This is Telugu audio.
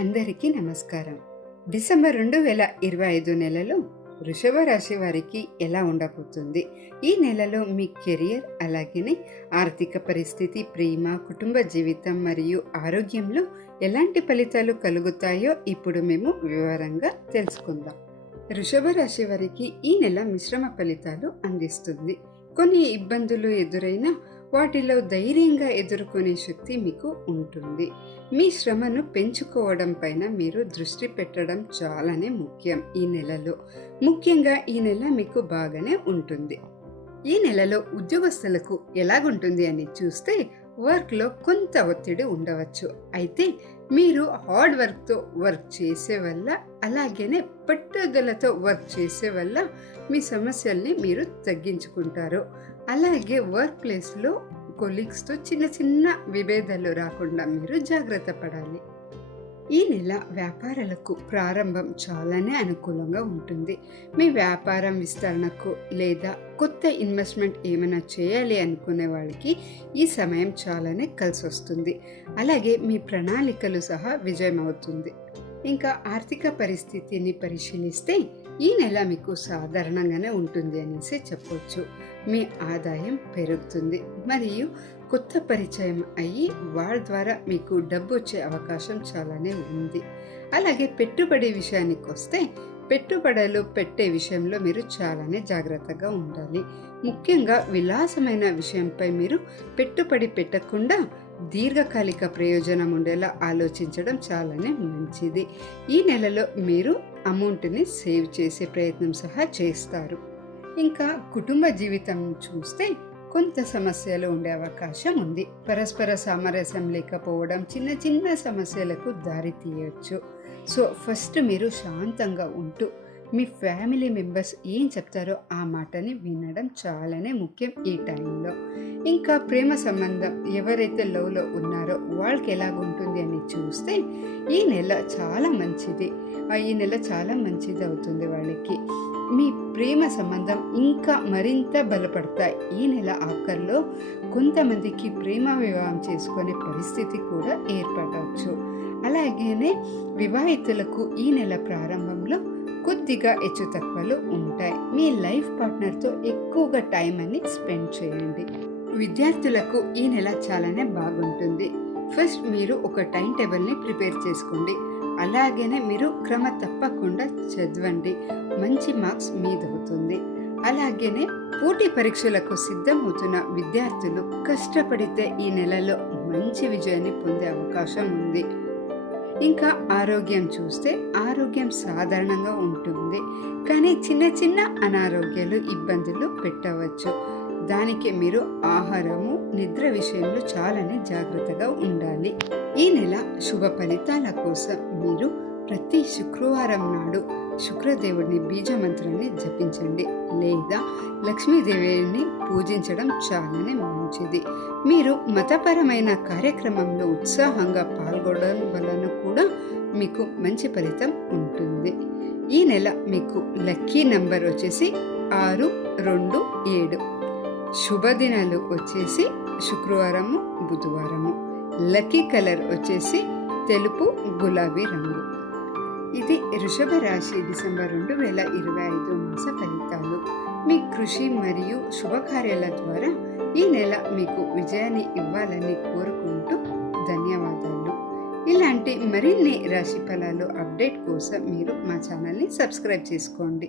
అందరికీ నమస్కారం. డిసెంబర్ 2025 నెలలో వృషభ రాశి వారికి ఎలా ఉండబోతుంది? ఈ నెలలో మీ కెరియర్, అలాగే ఆర్థిక పరిస్థితి, ప్రేమ, కుటుంబ జీవితం మరియు ఆరోగ్యంలో ఎలాంటి ఫలితాలు కలుగుతాయో ఇప్పుడు మేము వివరంగా తెలుసుకుందాం. వృషభ రాశి వారికి ఈ నెల మిశ్రమ ఫలితాలు అందిస్తుంది. కొన్ని ఇబ్బందులు ఎదురైనా వాటిలో ధైర్యంగా ఎదుర్కొనే శక్తి మీకు ఉంటుంది. మీ శ్రమను పెంచుకోవడం పైన మీరు దృష్టి పెట్టడం చాలానే ముఖ్యం. ఈ నెలలో ముఖ్యంగా ఈ నెల మీకు బాగానే ఉంటుంది. ఈ నెలలో ఉద్యోగస్తులకు ఎలాగుంటుంది అని చూస్తే వర్క్లో కొంత ఒత్తిడి ఉండవచ్చు. అయితే మీరు హార్డ్ వర్క్ చేసే వల్ల, అలాగే పట్టుదలతో వర్క్ చేసే వల్ల మీ సమస్యల్ని మీరు తగ్గించుకుంటారు. అలాగే వర్క్ ప్లేస్లో కొలీగ్స్తో చిన్న చిన్న విభేదాలు రాకుండా మీరు జాగ్రత్త పడాలి. ఈ నెల వ్యాపారాలకు ప్రారంభం చాలానే అనుకూలంగా ఉంటుంది. మీ వ్యాపారం విస్తరణకు లేదా కొత్త ఇన్వెస్ట్మెంట్ ఏమైనా చేయాలి అనుకునే వాళ్ళకి ఈ సమయం చాలానే కలిసి వస్తుంది. అలాగే మీ ప్రణాళికలు సహా విజయం అవుతుంది. ఇంకా ఆర్థిక పరిస్థితిని పరిశీలిస్తే ఈ నెల మీకు సాధారణంగానే ఉంటుంది అనేసి చెప్పవచ్చు. మీ ఆదాయం పెరుగుతుంది మరియు కొత్త పరిచయం అయ్యి వాళ్ళ ద్వారా మీకు డబ్బు వచ్చే అవకాశం చాలానే ఉంది. అలాగే పెట్టుబడి విషయానికి వస్తే పెట్టుబడులు పెట్టే విషయంలో మీరు చాలానే జాగ్రత్తగా ఉండాలి. ముఖ్యంగా విలాసమైన విషయంపై మీరు పెట్టుబడి పెట్టకుండా దీర్ఘకాలిక ప్రయోజనం ఉండేలా ఆలోచించడం చాలానే మంచిది. ఈ నెలలో మీరు అమౌంట్ని సేవ్ చేసే ప్రయత్నం సహా చేస్తారు. ఇంకా కుటుంబ జీవితం చూస్తే కొంత సమస్యలు ఉండే అవకాశం ఉంది. పరస్పర సామరస్యం లేకపోవడం చిన్న చిన్న సమస్యలకు దారి తీయవచ్చు. సో ఫస్ట్ మీరు శాంతంగా ఉంటూ మీ ఫ్యామిలీ మెంబర్స్ ఏం చెప్తారో ఆ మాటని వినడం చాలానే ముఖ్యం ఈ టైంలో. ఇంకా ప్రేమ సంబంధం ఎవరైతే లవ్లో ఉన్నారో వాళ్ళకి ఎలాగుంటుంది అని చూస్తే ఈ నెల చాలా మంచిది. ఈ నెల చాలా మంచిది అవుతుంది వాళ్ళకి. మీ ప్రేమ సంబంధం ఇంకా మరింత బలపడతాయి. ఈ నెల ఆఖరిలో కొంతమందికి ప్రేమ వివాహం చేసుకునే పరిస్థితి కూడా ఏర్పడవచ్చు. అలాగనే వివాహితులకు ఈ నెల ప్రారంభంలో కొద్దిగా హెచ్చుతక్కువలు ఉంటాయి. మీ లైఫ్ పార్ట్నర్తో ఎక్కువగా టైం అని స్పెండ్ చేయండి. విద్యార్థులకు ఈ నెల చాలానే బాగుంటుంది. ఫస్ట్ మీరు ఒక టైం టేబుల్ని ప్రిపేర్ చేసుకోండి. అలాగనే మీరు క్రమ తప్పకుండా చదవండి. మంచి మార్క్స్ మీదవుతుంది. అలాగనే పోటీ పరీక్షలకు సిద్ధమవుతున్న విద్యార్థులు కష్టపడితే ఈ నెలలో మంచి విజయాన్ని పొందే అవకాశం ఉంది. ఇంకా ఆరోగ్యం చూస్తే ఆరోగ్యం సాధారణంగా ఉంటుంది, కానీ చిన్న చిన్న అనారోగ్యాలు ఇబ్బందులు పెట్టవచ్చు. దానికి మీరు ఆహారము, నిద్ర విషయంలో చాలానే జాగ్రత్తగా ఉండాలి. ఈ నెల శుభ ఫలితాల కోసం మీరు ప్రతి శుక్రవారం నాడు శుక్రదేవుడిని బీజమంత్రాన్ని జపించండి లేదా లక్ష్మీదేవిని పూజించడం చాలానే మంచిది. మీరు మతపరమైన కార్యక్రమంలో ఉత్సాహంగా పాల్గొనడం వలన కూడా మీకు మంచి ఫలితం ఉంటుంది. ఈ నెల మీకు లక్కీ నంబర్ వచ్చేసి 6, 2, 7. శుభదినాలు వచ్చేసి శుక్రవారము, బుధవారము. లక్కీ కలర్ వచ్చేసి తెలుపు, గులాబీ రంగు. ఇది వృషభ రాశి డిసెంబర్ 2025 మాస ఫలితాలు. మీ కృషి మరియు శుభకార్యాల ద్వారా ఈ నెల మీకు విజయాన్ని ఇవ్వాలని కోరుకుంటూ ధన్యవాదాలు. ఇలాంటి మరిన్ని రాశి ఫలాలు అప్డేట్ కోసం మీరు మా ఛానల్ని సబ్స్క్రైబ్ చేసుకోండి.